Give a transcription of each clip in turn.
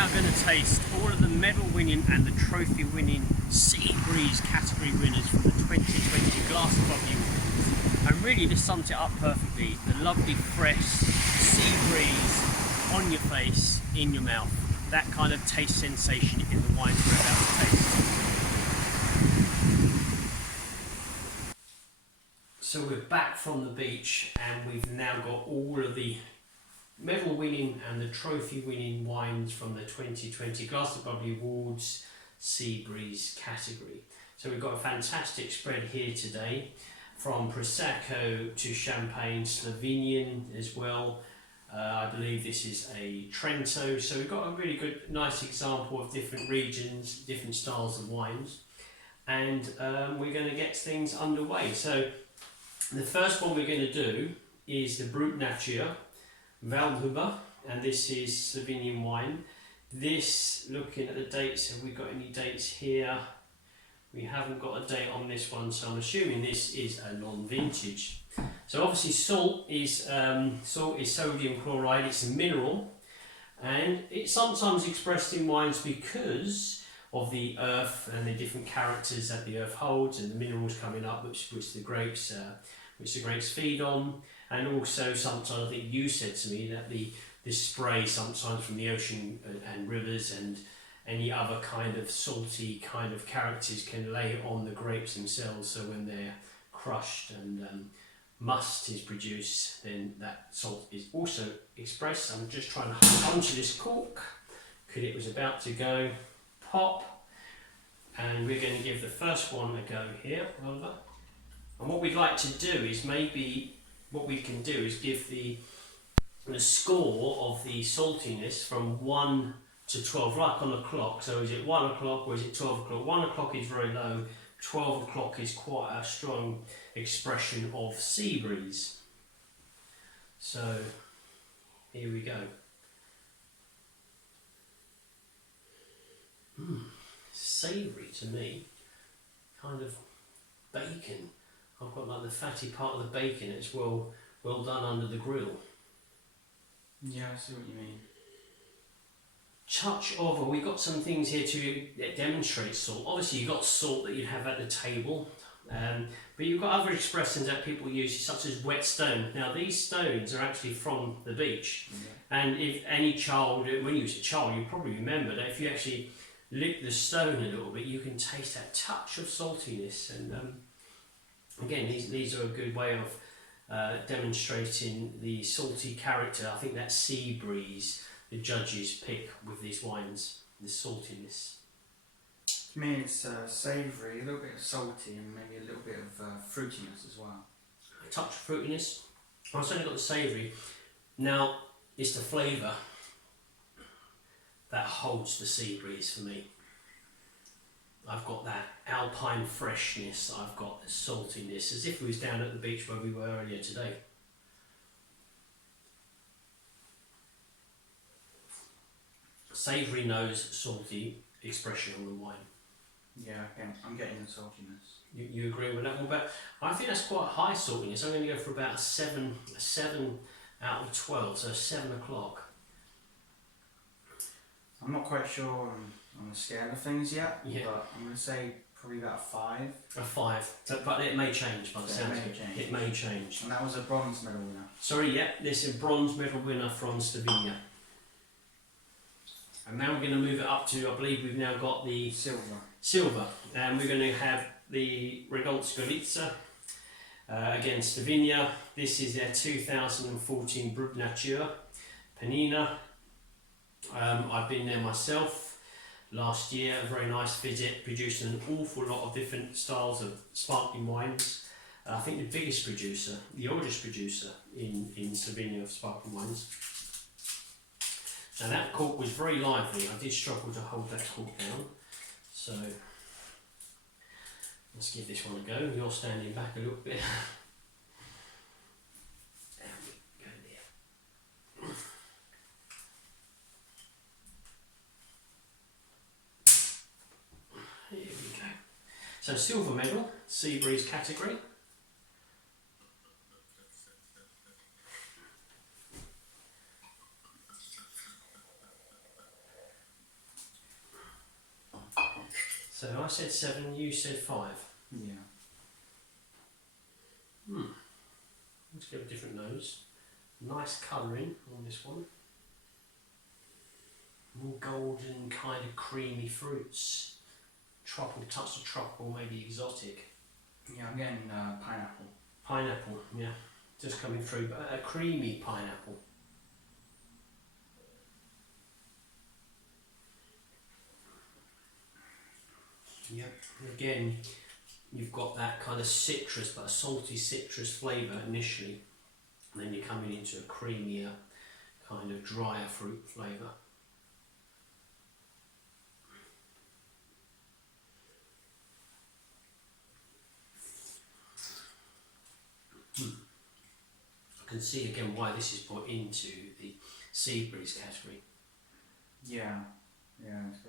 now going to taste all of the medal winning and the trophy winning Sea Breeze category winners from the 2020 Glass of Bubbly Awards. And really this sums it up perfectly. The lovely fresh sea breeze on your face, in your mouth. That kind of taste sensation in the wines we're about to taste. So we're back from the beach and we've now got all of the medal winning and the trophy winning wines from the 2020 Glass of Bubbly Awards Sea Breeze category. So we've got a fantastic spread here today, from Prosecco to Champagne, Slovenian as well. I believe this is a Trento, so we've got a really good, nice example of different regions, different styles of wines, and we're going to get things underway. So the first one we're going to do is the Brut Nature Valdhuba, and this is Slovenian wine. This, looking at the dates, have we got any dates here? We haven't got a date on this one, so I'm assuming this is a non-vintage. So obviously salt is sodium chloride. It's a mineral, and it's sometimes expressed in wines because of the earth and the different characters that the earth holds and the minerals coming up, which the grapes feed on. And also sometimes, I think you said to me that the spray sometimes from the ocean and rivers and any other kind of salty kind of characters can lay on the grapes themselves, so when they're crushed and must is produced, then that salt is also expressed. I'm just trying to hold onto this cork because it was about to go pop, and we're going to give the first one a go here, Oliver. And what we'd like to do is give the score of the saltiness from 1 to 12, like on a clock. So is it 1 o'clock or is it 12 o'clock? 1 o'clock is very low, 12 o'clock is quite a strong expression of sea breeze. So here we go. Savoury to me, kind of bacon. I've got like the fatty part of the bacon. It's well done under the grill. Yeah, I see what you mean. Touch of, we got some things here to demonstrate salt. Obviously you've got salt that you have at the table, but you've got other expressions that people use, such as wet stone. Now these stones are actually from the beach, and if any child, when you was a child, you probably remember that if you actually lick the stone a little bit, you can taste that touch of saltiness. And again, these are a good way of demonstrating the salty character. I think that sea breeze the judges pick with these wines, the saltiness. To me it's savoury, a little bit of salty, and maybe a little bit of fruitiness as well. A touch of fruitiness. I've certainly got the savoury. Now, it's the flavour that holds the sea breeze for me. I've got that alpine freshness, I've got the saltiness, as if we was down at the beach where we were earlier today. Savoury nose, salty expression on the wine. Yeah, I'm getting the saltiness. You agree with that one? But I think that's quite high saltiness. I'm going to go for about a 7 out of 12, so 7 o'clock. I'm not quite sure on the scale of things yet, yeah, but I'm going to say probably about a 5. A 5, so, but it may change by the sounds of it. It may change. And that was a bronze medal winner. Sorry, yeah, this is a bronze medal winner from Slovenia. And now we're going to move it up to, I believe we've now got the silver, and we're going to have the Redonskolica, again Slovenia. This is their 2014 Brut Nature Panina. I've been there myself last year, a very nice visit, producing an awful lot of different styles of sparkling wines. I think the biggest producer, the oldest producer in Slovenia of sparkling wines. Now that cork was very lively. I did struggle to hold that cork down, so let's give this one a go. You're standing back a little bit. There we go there. Here we go. So silver medal, Sea Breeze category. So I said 7, you said 5. Yeah. Let's get a different nose. Nice colouring on this one. More golden, kind of creamy fruits. Tropical, touch of tropical, maybe exotic. Yeah, I'm getting pineapple. Pineapple, yeah. Just coming through, but a creamy pineapple. Yep. Again, you've got that kind of citrus, but a salty citrus flavour initially. And then you're coming into a creamier, kind of drier fruit flavour. I can see again why this is put into the sea breeze category. Yeah, it's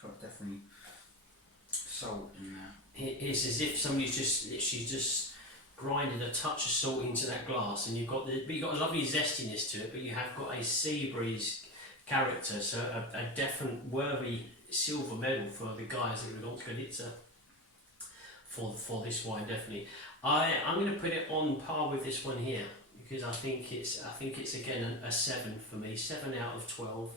got definitely salt in there. It's as if somebody's just literally just grinded a touch of salt into that glass, and you've got a lovely zestiness to it, but you have got a sea breeze character, so a definite worthy silver medal for the guys that would get it for this wine. Definitely, I'm going to put it on par with this one here, because I think it's again a 7 for me, 7 out of 12.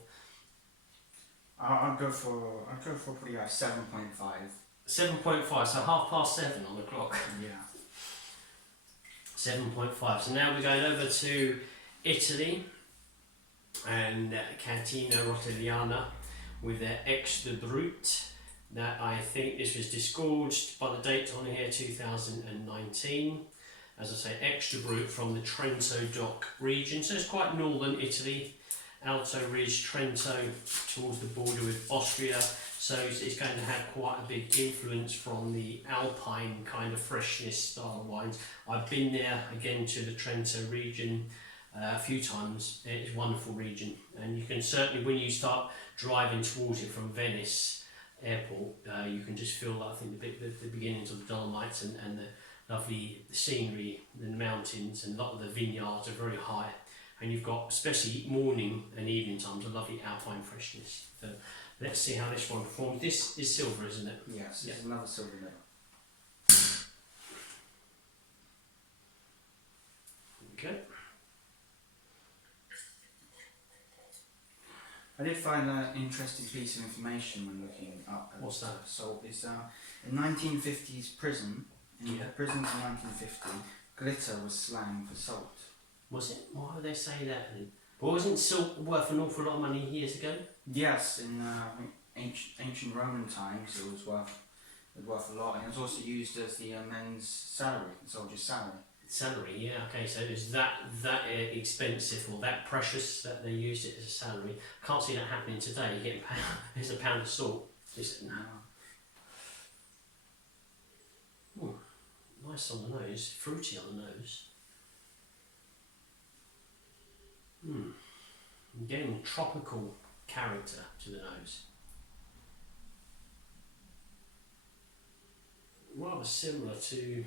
I'd go for probably like 7.5. 7.5, so 7:30 on the clock. Yeah. 7.5. So now we're going over to Italy and Cantina Rotelliana with their Extra Brut. That I think this was disgorged by the date on here, 2019. As I say, Extra Brut from the Trento Dock region. So it's quite northern Italy. Alto Ridge, Trento, towards the border with Austria. So it's going to have quite a big influence from the Alpine kind of freshness style wines. I've been there again to the Trento region a few times. It's a wonderful region, and you can certainly, when you start driving towards it from Venice airport, you can just feel, I think, the beginnings of the Dolomites and the lovely scenery, the mountains, and a lot of the vineyards are very high. And you've got, especially morning and evening times, a lovely alpine freshness. So let's see how this one performs. This is silver, isn't it? Yes, it's another silver medal. Okay. I did find an interesting piece of information when looking up at What's that? salt. It's in 1950s prison, in the prisons in 1950, glitter was slang for salt. Was it? Why would they say that? But wasn't salt worth an awful lot of money years ago? Yes, in ancient Roman times it was worth a lot, and it was also used as the men's salary, the soldier's salary. Salary, yeah, okay, so it was that expensive or that precious that they used it as a salary. Can't see that happening today. You get there's a pound of salt. Ooh, nice on the nose, fruity on the nose. Again, tropical character to the nose. Rather similar to,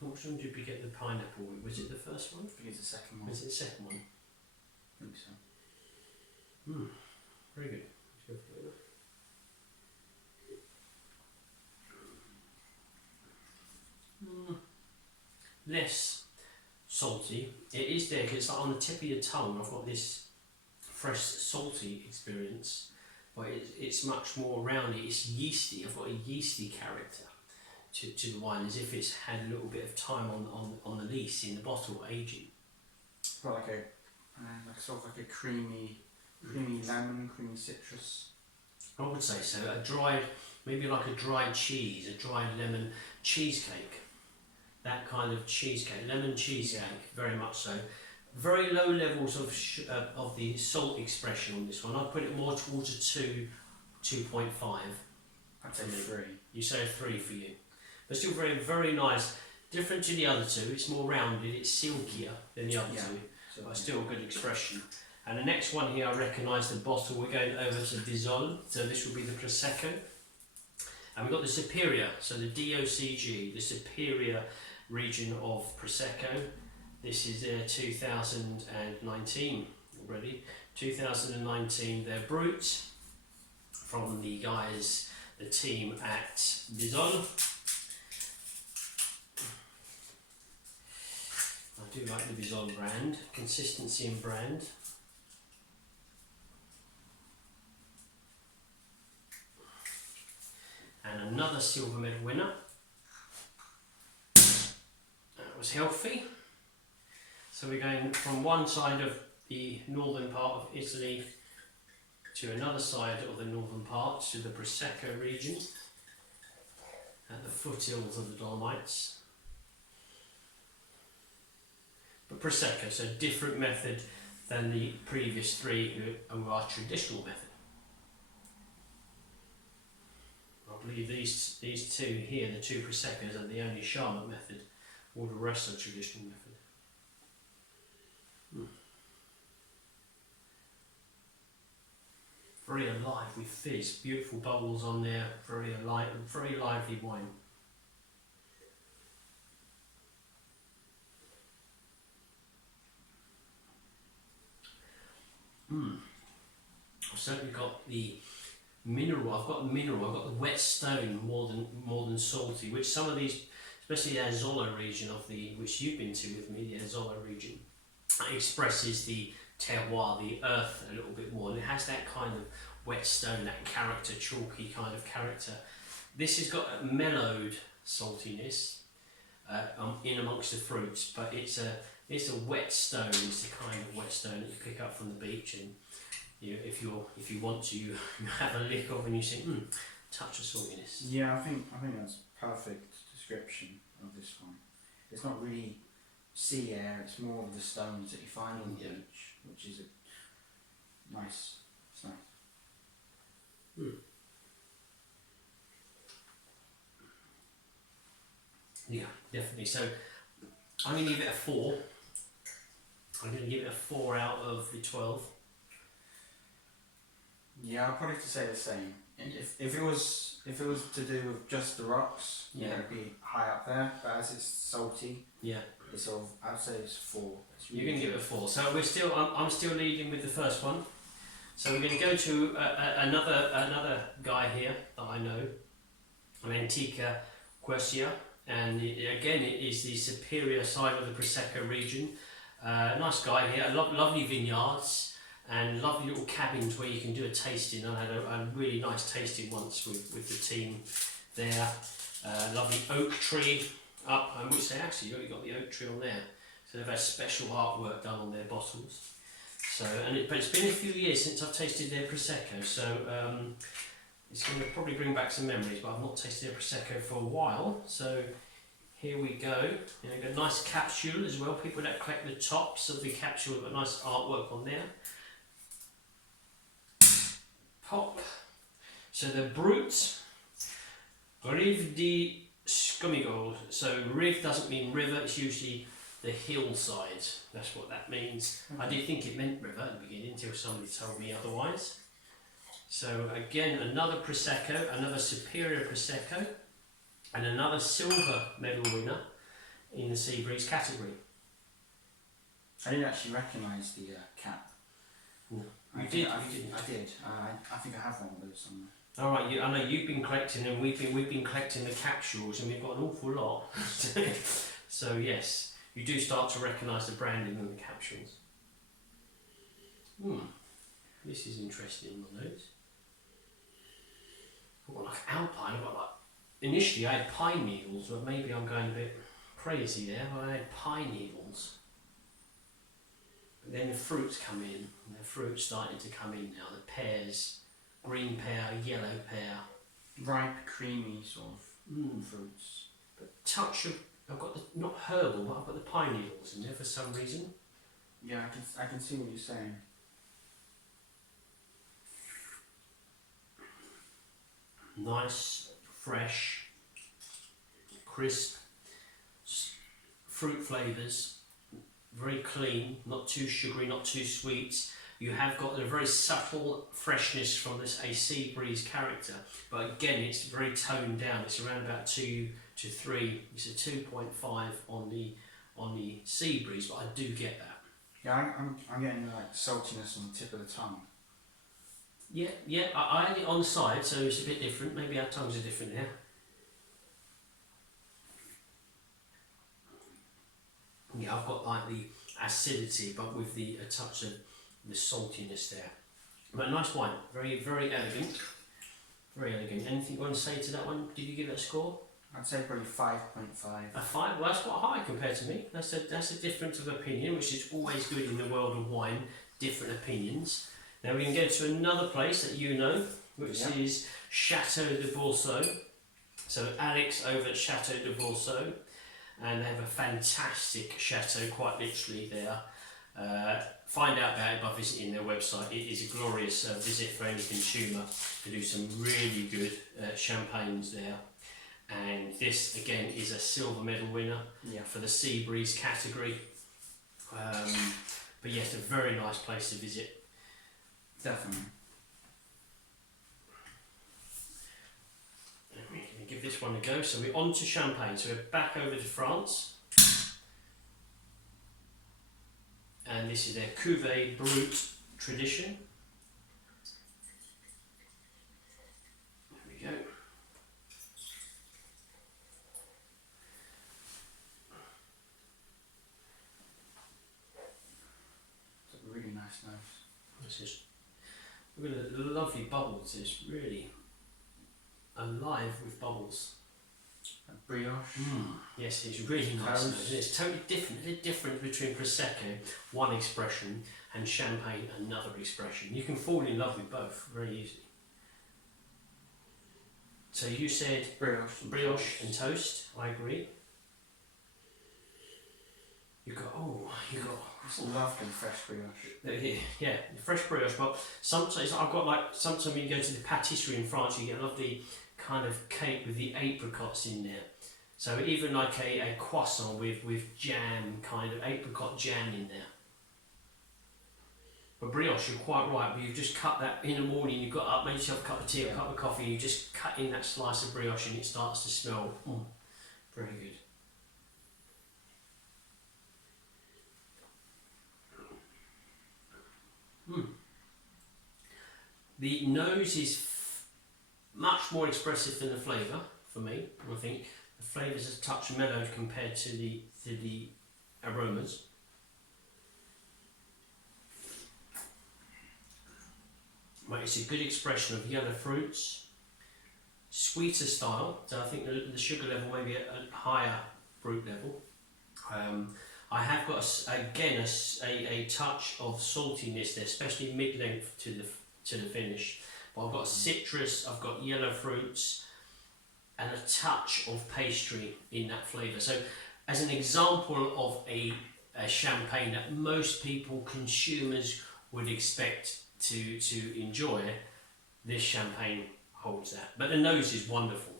which one did we get the pineapple with? Was it the first one? I think it's the second one. Was it the second one? I think so. Very good. Let's go for that. Less salty. It is there because it's like on the tip of your tongue. I've got this fresh salty experience, but it's much more roundy. It's yeasty. I've got a yeasty character to the wine, as if it's had a little bit of time on the lees in the bottle aging. Got like a sort of like a creamy lemon, creamy citrus. I would say so. A dried, maybe like a dried cheese, a dried lemon cheesecake. That kind of cheesecake, lemon cheesecake, very much so. Very low levels of the salt expression on this one. I'd put it more towards a 2.5. I'd say 3. You say a 3 for you. But still very, very nice. Different to the other two. It's more rounded, it's silkier than the other two. So But still a good expression. And the next one here, I recognise the bottle. We're going over to Disol. So this will be the Prosecco. And we've got the Superior, so the DOCG, the Superior region of Prosecco. This is their 2019 already. 2019, their Brut from the guys the team at Dizon. I do like the Bison brand, consistency in brand. And another silver medal winner. That was healthy. So we're going from one side of the northern part of Italy to another side of the northern part, to the Prosecco region, at the foothills of the Dolomites. But Prosecco, so different method than the previous three who are traditional method. I believe these two here, the two Proseccos, are the only Charlotte method, all the rest are traditional method. Very alive with fizz, beautiful bubbles on there, very alive, very lively wine. I've certainly got the mineral. I've got the wet stone more than salty, which some of these, especially the Azolla region of which you've been to with me, the Azolla region, expresses the terroir, the earth, a little bit more, and it has that kind of wet stone, that character, chalky kind of character. This has got a mellowed saltiness in amongst the fruits, but it's a wet stone. It's the kind of wet stone that you pick up from the beach, and if you want to, you have a lick of and you think, touch of saltiness. Yeah, I think that's perfect description of this one. It's not really sea air, it's more of the stones that you find on the beach, which is a nice snack. Yeah, definitely. So I'm going to give it a 4. I'm going to give it a 4 out of the 12. Yeah, I'll probably have to say the same. If it was to do with just the rocks, it'd be high up there. But as it's salty, it's sort of, I'd say it's 4. It's really. You're going to give it a 4. So I'm still leading with the first one. So we're going to go to another guy here that I know, an Antica Quercia, and again it is the superior side of the Prosecco region. Nice guy here, lovely vineyards and lovely little cabins where you can do a tasting. I had a really nice tasting once with the team there. Lovely oak tree up, which they actually already got the oak tree on there. So they've had special artwork done on their bottles. So, but it's been a few years since I've tasted their Prosecco, so it's going to probably bring back some memories, but I've not tasted their Prosecco for a while. So here we go. Got a nice capsule as well. People that collect the tops of the capsule have got nice artwork on there. Pop. So the Brut Rive di Scumigo. So Rive doesn't mean river, it's usually the hillside. That's what that means. I did think it meant river at the beginning until somebody told me otherwise. So again, another Prosecco, another superior Prosecco, and another silver medal winner in the Sea Breeze category. I didn't actually recognise the cap. I did. I think I have one of those somewhere. All right, I know you've been collecting them. We've been collecting the capsules, and we've got an awful lot. So yes. You do start to recognise the branding in the capsules. This is interesting on those. I've got like alpine, initially I had pine needles, but maybe I'm going a bit crazy there, but I had pine needles. But then the fruits come in, and the fruits starting to come in now, the pears, green pear, yellow pear. Ripe, creamy sort of fruits. But touch of, I've got the, not herbal, but I've got the pine needles in there for some reason. Yeah, I can see what you're saying. Nice, fresh, crisp, fruit flavours, very clean, not too sugary, not too sweet. You have got a very subtle freshness from this Sea Breeze character, but again it's very toned down. It's around about 2 to 3. It's a 2.5 on the Sea Breeze, but I do get that. Yeah, I'm getting like saltiness on the tip of the tongue. Yeah. I had it on the side, so it's a bit different. Maybe our tongues are different there. Yeah, I've got like the acidity, but with a touch of the saltiness there. But nice wine, very elegant, very elegant. Anything you want to say to that one? Did you give it a score? I'd say probably 5.5. A 5? Well, that's quite high compared to me. That's a difference of opinion, which is always good in the world of wine. Different opinions. Now we can go to another place that you know, which is Chateau De Bors. So Alex over at Chateau De Bors, and they have a fantastic chateau, quite literally there. Find out about it by visiting their website. It is a glorious visit for any consumer. They do some really good champagnes there. And this again is a silver medal winner for the Sea Breeze category. But yes, a very nice place to visit. Definitely. We're going to give this one a go. So we're on to Champagne. So we're back over to France. And this is their Cuvée Brut Tradition. There we go. It's a really nice nose. This is really lovely bubbles. It's really alive with bubbles. A brioche. Yes, it's really nice. Toast. It's totally different. The difference between Prosecco, one expression, and Champagne, another expression. You can fall in love with both very easily. So you said brioche and toast. I agree. You got lovely fresh brioche. Yeah, fresh brioche. But sometimes sometimes when you go to the patisserie in France, you get a lovely kind of cake with the apricots in there. So even like a croissant with jam, kind of apricot jam in there. But brioche, you're quite right, but you've just cut that in the morning, you've got up, made yourself a cup of tea, a cup of coffee, you just cut in that slice of brioche and it starts to smell very good. The nose is much more expressive than the flavour for me. I think the flavour's a touch mellowed compared to the aromas. Right, it's a good expression of yellow fruits, sweeter style. So I think the sugar level may be at a higher fruit level. I have got a touch of saltiness there, especially mid-length to the finish. But I've got citrus, I've got yellow fruits, and a touch of pastry in that flavour. So, as an example of a champagne that most people, consumers, would expect to enjoy, this champagne holds that. But the nose is wonderful.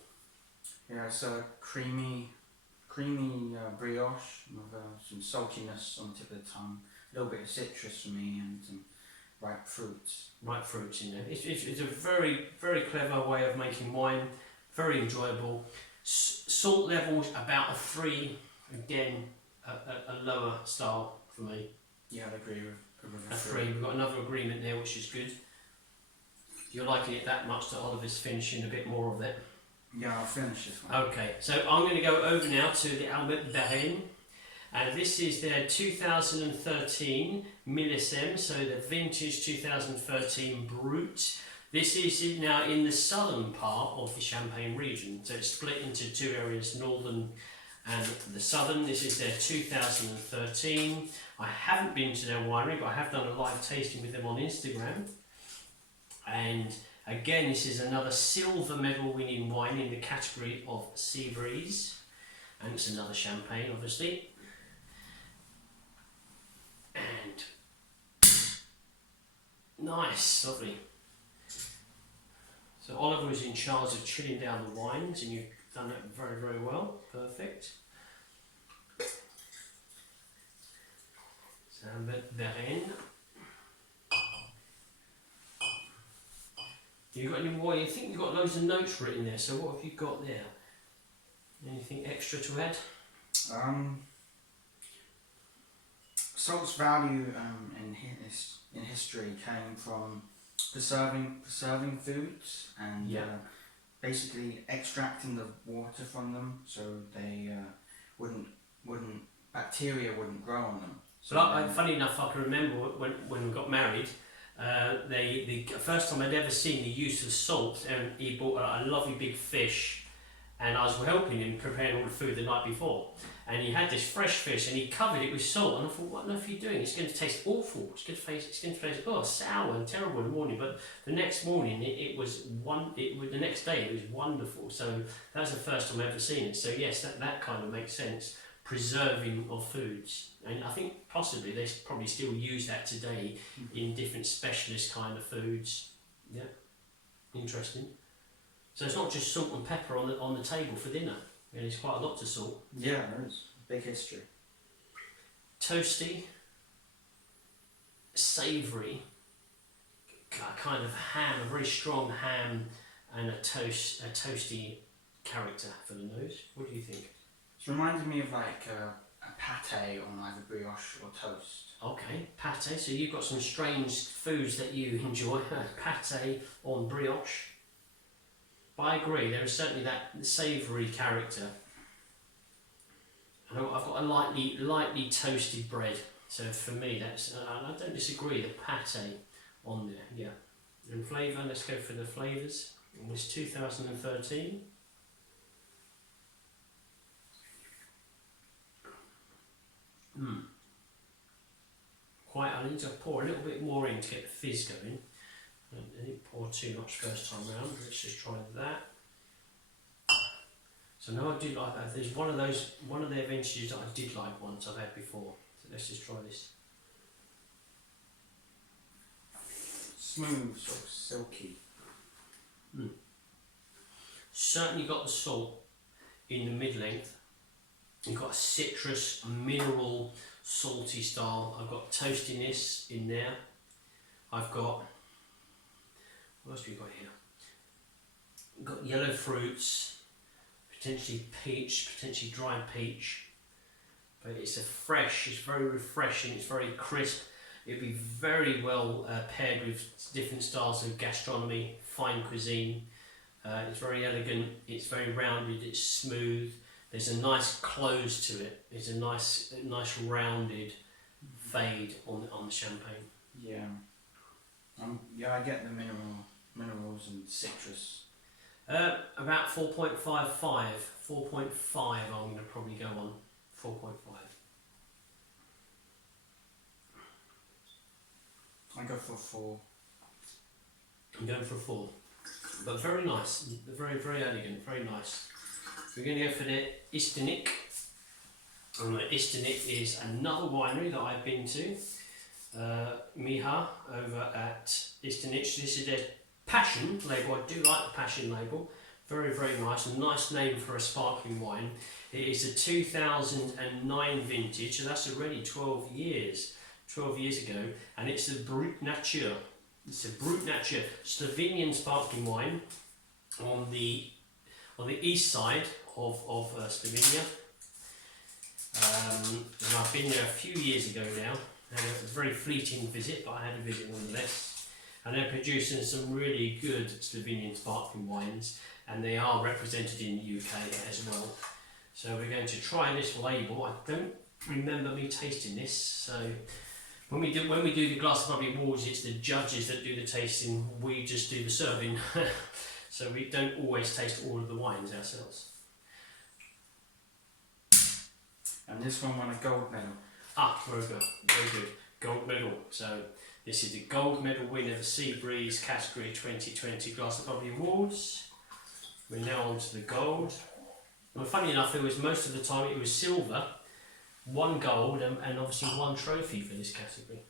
Yeah, it's a creamy brioche with some saltiness on the tip of the tongue, a little bit of citrus for me, and some ripe fruits. Ripe fruits in there. It's a very, very clever way of making wine, very enjoyable. Salt levels about a 3, again, a lower style for me. Yeah, I'd agree with a 3. We've got another agreement there, which is good. You're liking it that much that Oliver's finishing a bit more of it. Yeah, I'll finish this one. Okay, so I'm going to go over now to the Albert Barren, and this is their 2013 Millésime, so the vintage 2013 Brut. This is now in the southern part of the Champagne region, so it's split into two areas, northern and the southern. This is their 2013. I haven't been to their winery, but I have done a live tasting with them on Instagram. And again, this is another silver medal winning wine in the category of Sea Breeze. And it's another champagne, obviously. And nice, lovely. So Oliver is in charge of chilling down the wines, and you've done that very, very well. Perfect. So Barren. You got any more? You think you've got loads of notes written there. So what have you got there? Anything extra to add? Salt's value in history came from preserving foods and Yeah. basically extracting the water from them so they wouldn't bacteria wouldn't grow on them. So funny enough, I can remember when we got married, the first time I'd ever seen the use of salt, and he bought a lovely big fish, and I was helping him preparing all the food the night before, and he had this fresh fish and he covered it with salt, and I thought, what on earth are you doing? It's going to taste awful. It's going to taste sour and terrible in the morning. But the next morning the next day it was wonderful. So that was the first time I've ever seen it. So yes, that kind of makes sense. Preserving of foods, and I think possibly they probably still use that today in different specialist kind of foods. Yeah, interesting. So it's not just salt and pepper on the table for dinner. Yeah, there's quite a lot to salt. Yeah, there is big history. Toasty, savoury, kind of ham, a very strong ham, and a toasty character for the nose. What do you think? It's reminded me of like a pate on either brioche or toast. Okay, pate. So you've got some strange foods that you enjoy. Pate on brioche. But I agree, there is certainly that savoury character. And I've got a lightly toasted bread. So for me, that's I don't disagree. The pate on there, yeah. And flavour. Let's go for the flavours. And it's 2013. I need to pour a little bit more in to get the fizz going. I didn't pour too much first time round. Let's just try that. So now I do like that. There's one of their vintages that I did like once I've had before. So let's just try this. Smooth, sort of silky. Certainly got the salt in the mid-length. You've got a citrus, mineral, salty style. I've got toastiness in there. I've got, what else have we got here? We've got yellow fruits, potentially peach, potentially dried peach. But it's it's very refreshing, it's very crisp. It'd be very well paired with different styles of gastronomy, fine cuisine. It's very elegant, it's very rounded, it's smooth. There's a nice close to it. It's a nice rounded fade on the champagne. Yeah. Yeah, I get the minerals and citrus. About 4.55. 4.5 I'm going to probably go on. 4.5. I go for 4. I'm going for 4. But very nice. Very, very elegant. Very nice. We're going to go for the Istinic. And the Istinic is another winery that I've been to. Miha over at Istinic. This is their Passion label. I do like the Passion label. Very, very nice. A nice name for a sparkling wine. It is a 2009 vintage, so that's already 12 years ago. And it's a Brut Nature. It's a Brut Nature Slovenian sparkling wine on the east side of Slovenia. And I've been there a few years ago now. And it was a very fleeting visit, but I had a visit nonetheless. And they're producing some really good Slovenian sparkling wines, and they are represented in the UK as well. So we're going to try this label. I don't remember me tasting this, so when we do the Glass of Bubbly Awards, it's the judges that do the tasting. We just do the serving. So we don't always taste all of the wines ourselves. And this one won a gold medal. Very good, very good. Gold medal. So this is the gold medal winner of the Sea Breeze category 2020 Glass of Bubbly Awards. We're now on to the gold. Well, funny enough, it was most of the time it was silver, 1 gold, and obviously 1 trophy for this category.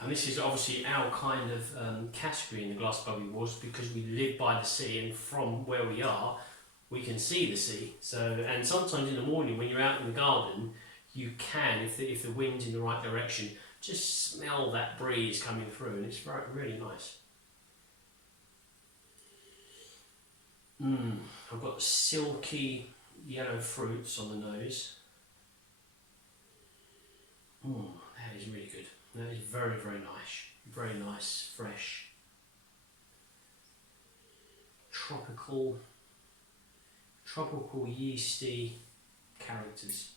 And this is obviously our kind of category in the Glass of Bubbly Awards, because we live by the sea, and from where we are, we can see the sea. So, and sometimes in the morning when you're out in the garden, you can, if the wind's in the right direction, just smell that breeze coming through, and it's really nice. I've got silky yellow fruits on the nose. Oh, that is really good. That is very, very nice. Very nice, fresh, tropical yeasty characters.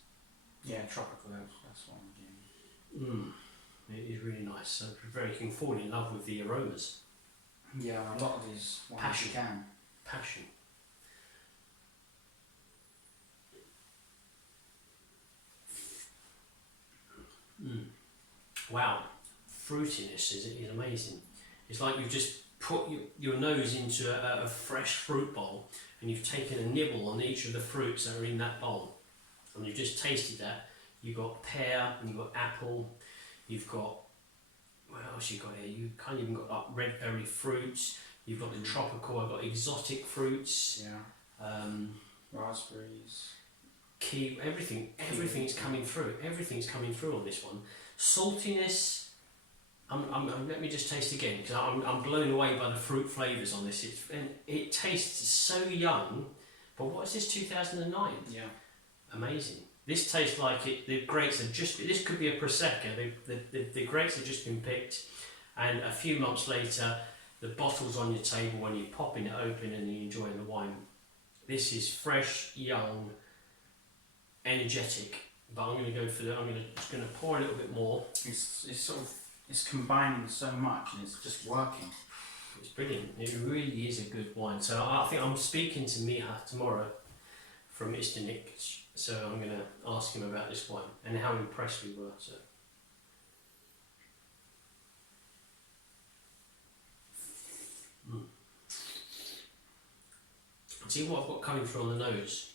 Yeah, tropical. That's what I'm getting. It is really nice. So very, you can fall in love with the aromas. Yeah, a lot of these wines Passion. you can. Passion. Wow, fruitiness is amazing. It's like you've just put your nose into a fresh fruit bowl and you've taken a nibble on each of the fruits that are in that bowl. And you've just tasted that. You've got pear, and you've got apple, you've got, what else you got here? You kind of even got like red berry fruits, you've got the tropical, I've got exotic fruits. Yeah. Raspberries. Everything's coming through. Everything's coming through on this one. Saltiness. Let me just taste again because I'm blown away by the fruit flavours on this. It tastes so young, but what is this? 2009. Yeah. Amazing. This tastes like it. The grapes have just. This could be a prosecco. The grapes have just been picked, and a few months later, the bottle's on your table when you're popping it open and you're enjoying the wine. This is fresh, young, energetic. But I'm going to go for the. Just going to pour a little bit more. It's combining so much and it's just working. It's brilliant. It really is a good wine. So I think I'm speaking to Miha tomorrow from Mr. Nick. So I'm going to ask him about this wine and how impressed we were. So. See what I've got coming through on the nose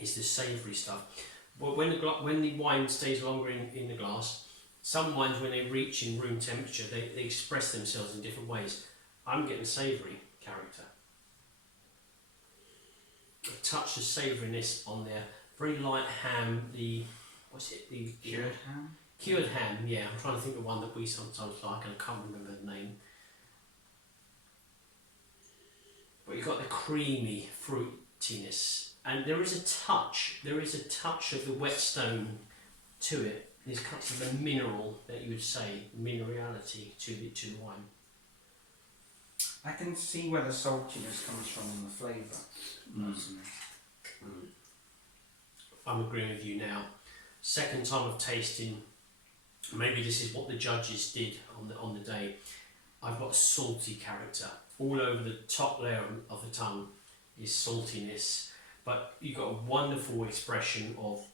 is the savoury stuff. But when the wine stays longer in the glass, some wines when they reach in room temperature they express themselves in different ways. I'm getting savoury character. A touch of savouriness on there. Very light ham. What's it? The Cured ham. Cured ham. Yeah, I'm trying to think of one that we sometimes like and I can't remember the name. But you've got the creamy fruitiness, and there is a touch of the whetstone to it. There's kind of a mineral that you would say, minerality to the wine. I can see where the saltiness comes from in the flavour. I'm agreeing with you now. Second time of tasting, maybe this is what the judges did on the day. I've got salty character. All over the top layer of the tongue is saltiness, but you've got a wonderful expression of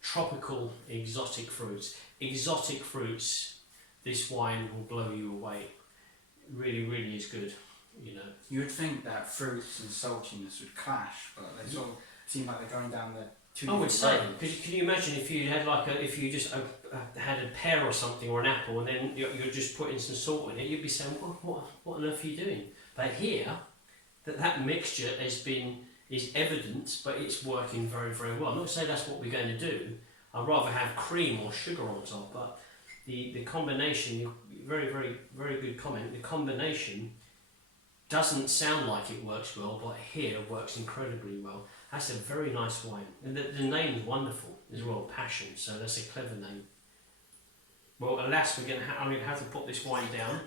tropical exotic fruits. Exotic fruits, this wine will blow you away. Really, really is good, you know. You would think that fruits and saltiness would clash, but they sort of seem like they're going down the two I would say, roads. can you imagine if you had if you just had a pear or something or an apple and then you're just putting some salt in it, you'd be saying, what on earth are you doing? But here, that mixture is evident, but it's working very, very well. I'm not saying that's what we're going to do. I'd rather have cream or sugar on top, but the combination, very, very, very good comment, the combination doesn't sound like it works well, but here it works incredibly well. That's a very nice wine. And the name's wonderful as well, Passion, so that's a clever name. Well, alas, I'm going to have to put this wine down.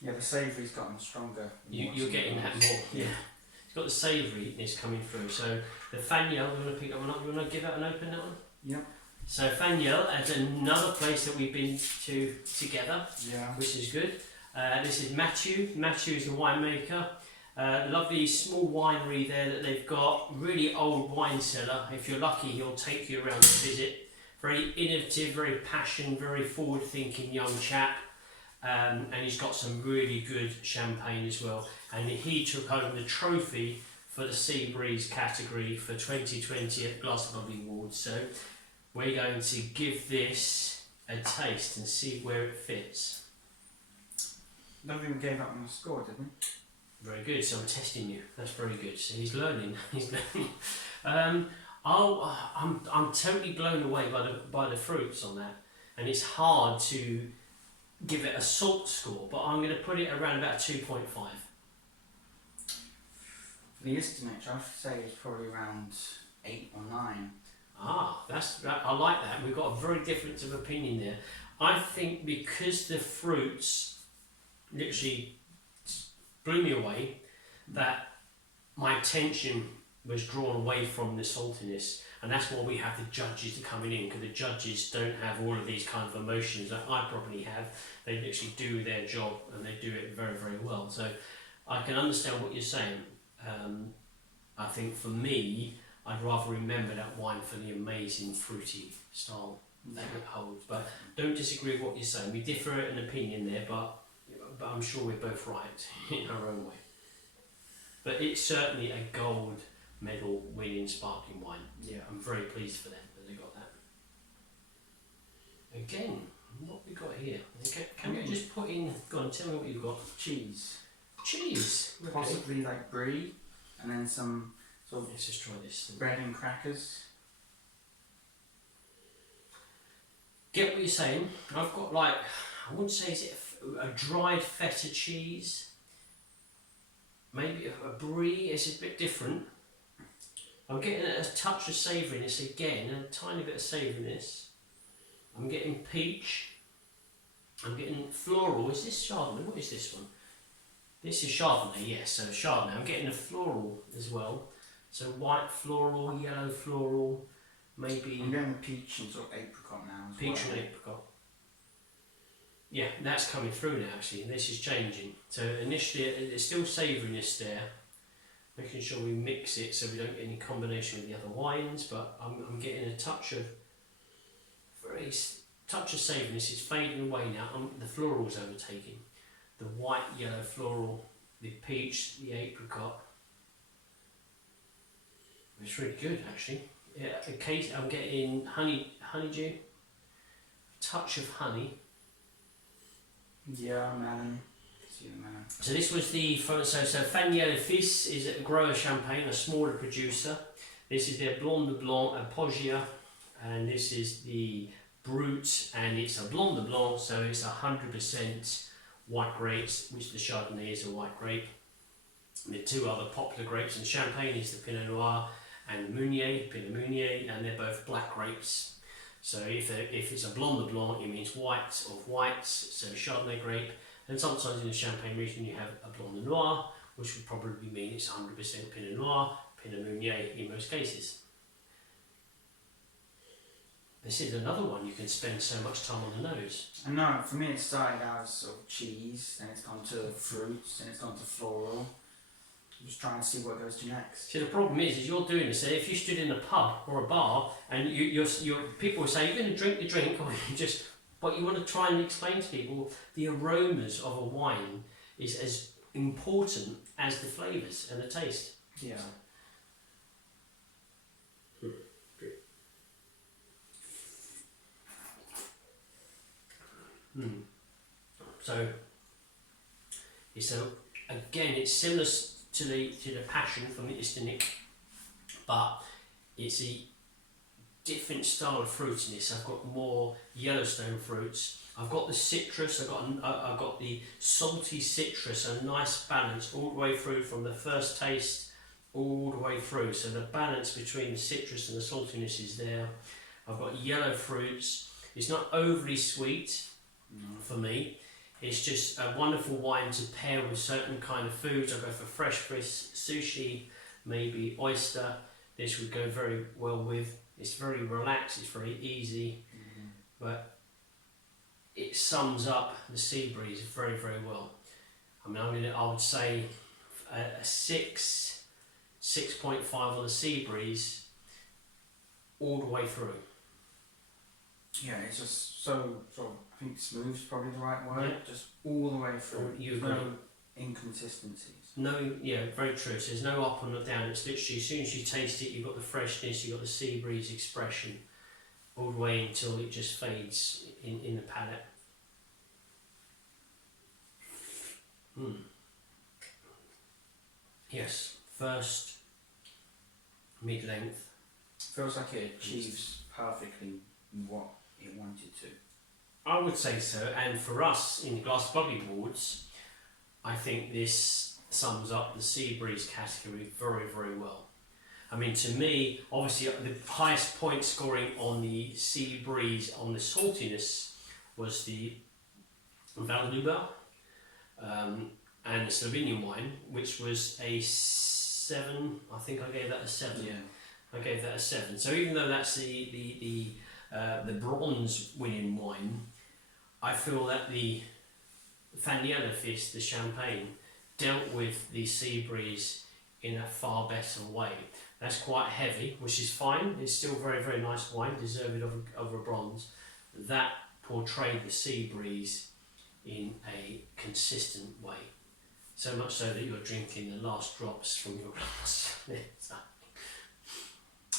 Yeah, the savoury's gotten stronger. You're getting that more. Yeah. It's got the savouriness coming through. So the Faniel, you want to pick that one up? You want to give that an open, that one? Yeah. So Faniel, is another place that we've been to together, which is good. This is Matthew. Matthew is the winemaker. Lovely small winery there that they've got. Really old wine cellar. If you're lucky, he'll take you around to visit. Very innovative, very passionate, very forward-thinking young chap. And he's got some really good champagne as well. And he took home the trophy for the Sea Breeze category for 2020 at Glass of Bubbly Awards. So we're going to give this a taste and see where it fits. None of him gave up on the score, didn't he? Very good. So I'm testing you. That's very good. So he's learning. He's learning. I'm totally blown away by the fruits on that, and it's hard to give it a salt score, but I'm going to put it around about 2.5. For the Istonich, I would say it's probably around 8 or 9. Ah, I like that. We've got a very difference of opinion there. I think because the fruits literally blew me away, that my attention was drawn away from the saltiness, and that's why we have the judges coming in, because the judges don't have all of these kind of emotions that I probably have. They literally do their job and they do it very, very well. So I can understand what you're saying. I think for me, I'd rather remember that wine for the amazing fruity style that it holds. But don't disagree with what you're saying. We differ in opinion there, but I'm sure we're both right in our own way. But it's certainly a gold medal winning sparkling wine. Yeah. I'm very pleased for them that they got that. Again, what we got here? Can we just put in, go on, tell me what you've got. Cheese. Cheese. Okay. Possibly like brie, and then some sort of Let's just try this. bread and crackers. Get what you're saying. I've got like, I wouldn't say is it a dried feta cheese. Maybe a brie is a bit different. I'm getting a touch of savouriness again, a tiny bit of savouriness. I'm getting peach. I'm getting floral. Is this Chardonnay? What is this one? This is Chardonnay, yes, so Chardonnay. I'm getting a floral as well. So white floral, yellow floral, maybe... I'm getting the peach and sort of apricot now as peach well. and apricot. Yeah, that's coming through now actually, and this is changing. So initially there's still savouriness there, making sure we mix it so we don't get any combination with the other wines, but I'm getting a touch of savouriness. It's fading away now. The floral's overtaking. The white, yellow floral, the peach, the apricot. It's really good actually. Yeah, I'm getting honeydew, a touch of honey. Yeah, melon. See the melon. So this was the so Fagnello Fils is a grower champagne, a smaller producer. This is their Blanc de Blanc and Poggia, and this is the Brut, and it's a Blanc de Blanc, so it's 100% white grapes, which the Chardonnay is a white grape. And the two other popular grapes in Champagne is the Pinot Noir and the Pinot Meunier, and they're both black grapes. So if it's a Blanc de Blanc, it means white of whites, so Chardonnay grape. And sometimes in the Champagne region you have a Blanc de Noir, which would probably mean it's 100% Pinot Noir, Pinot Meunier in most cases. This is another one you can spend so much time on the nose. I know, for me it started out as sort of cheese, then it's gone to fruits, then it's gone to floral. I'm just trying to see what goes to next. See, the problem is you're doing this. If you stood in a pub or a bar and you're people will say you're going to drink the drink, or but you want to try and explain to people the aromas of a wine is as important as the flavours and the taste. Yeah. So again, it's similar to the Passion from the Istinic, but it's a different style of fruitiness. I've got more Yellowstone fruits. I've got the citrus. I've got the salty citrus. A nice balance all the way through from the first taste all the way through. So the balance between the citrus and the saltiness is there. I've got yellow fruits. It's not overly sweet for me. It's just a wonderful wine to pair with certain kind of foods. I go for fresh fish, sushi, maybe oyster. This would go very well with. It's very relaxed, it's very easy, but it sums up the sea breeze very, very well. I mean, I would say a 6.5 on the sea breeze all the way through. Yeah, it's just so sort of, I think smooth is probably the right word, Yeah. just all the way through. You agree? No inconsistencies. No, yeah, very true. So there's no up and no down. It's literally as soon as you taste it, you've got the freshness, you've got the sea breeze expression, all the way until it just fades in the palate. Yes, first, mid-length. Feels like it achieves perfectly what it wanted to. I would say so, and for us in the Glass of Bubbly Awards, I think this sums up the sea breeze category very, very well. I mean, to me, obviously, the highest point scoring on the Sea Breeze on the saltiness was the Valduba and the Slovenian Wine, which was a 7. I think I gave that a 7. Yeah. I gave that a 7. So even though that's the bronze winning wine, I feel that the Fruitiness, the champagne, dealt with the Sea Breeze in a far better way. That's quite heavy, which is fine. It's still very, very nice wine, deserving of a bronze. That portrayed the Sea Breeze in a consistent way. So much so that you're drinking the last drops from your glass.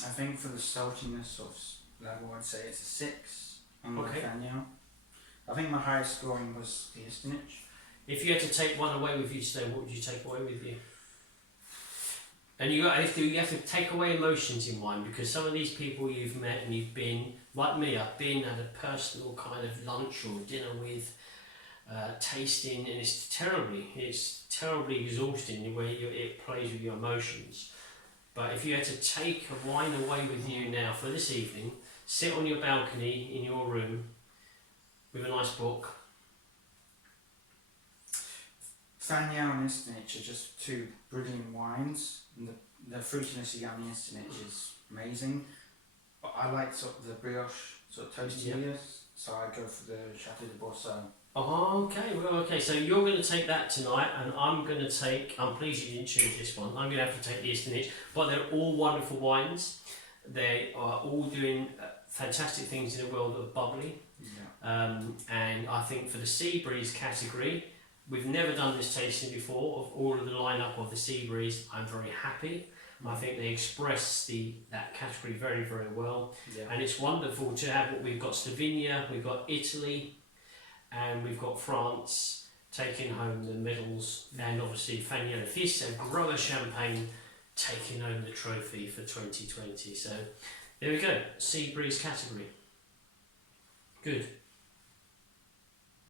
I think for the saltiness of level, I'd say it's a 6 on the Fagnan. I think my highest scoring was the Istinich. If you had to take one away with you today, what would you take away with you? And you have to take away emotions in wine, because some of these people you've met and you've been, like me, I've been at a personal kind of lunch or dinner with, tasting, and it's terribly exhausting where it plays with your emotions. But if you had to take a wine away with you now for this evening, sit on your balcony in your room with a nice book. Fagnan and Istinich are just two brilliant wines. And the fruitiness of the Istinich is amazing. But I like sort of the brioche, sort of toasty so I go for the Chateau De Bors. Oh, okay, so you're going to take that tonight, and I'm pleased you didn't choose this one. I'm going to have to take the Istinich, but they're all wonderful wines. They are all doing fantastic things in the world of bubbly. Yeah. And I think for the Sea Breeze category, we've never done this tasting before of all of the lineup of the Sea Breeze. I'm very happy. I think they express that category very, very well. Yeah. And it's wonderful to have what we've got: Slovenia, we've got Italy, and we've got France taking home the medals, and obviously Fruitiness, a grower champagne, taking home the trophy for 2020. So there we go, Sea Breeze category. Good.